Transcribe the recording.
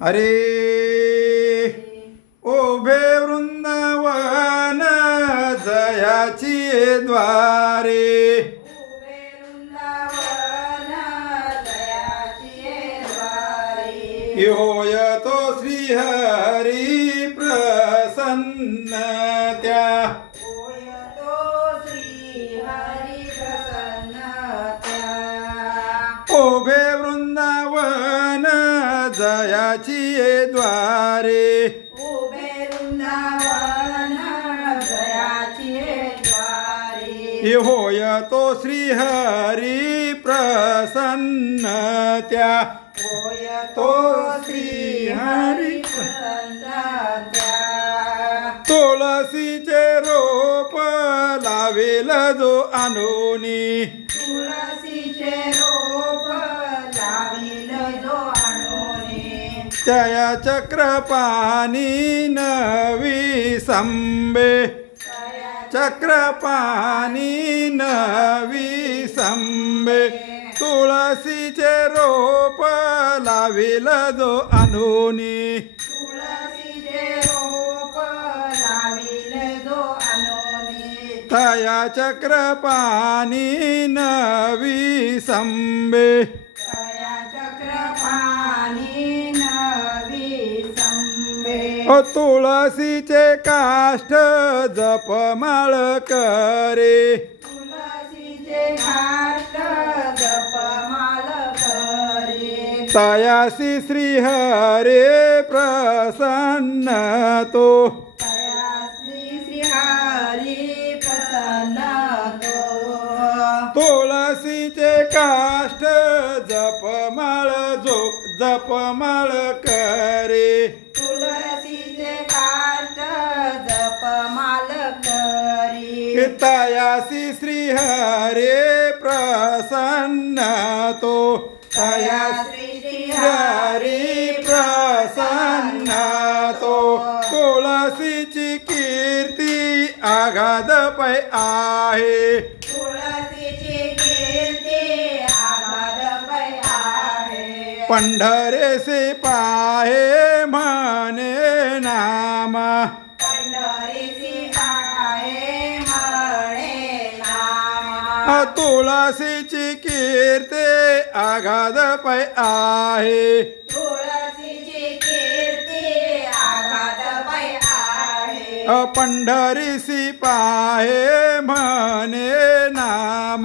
अरे उभे वृंदावन जयाची द्वारे, होय तो श्रीहरी प्रसन्न त्या, उभे वृंदावन जयाची द्वारे, होय तो श्रीहरी प्रसन्न त्या, तो श्रीहरी तुळसीचे रोप लावेल जो आणूनी, त्या चक्रपाणी नवी संबे, चक्रपाणी नवी संबे, तुळसीचे रोप लावेल जो आणूनी, तया चक्रपाणी नवी संबे, तुळसीचे काष्ठ जपमाळ करे, तयासी श्रीहरे प्रसन्न तो, तुळसीचे काष्ठ जपमाळ जपमाळ करे, तयासी श्रीहरे प्रसन्न तो, तयासी हरी प्रसन्न तो, तुळसीची कीर्ती आगाध पै आहे, पंढरेसी पाहे म्हणे नाम, तुळसीची कीर्ती आगाध पै आहे, पंढरीसी पाहे म्हणे नाम।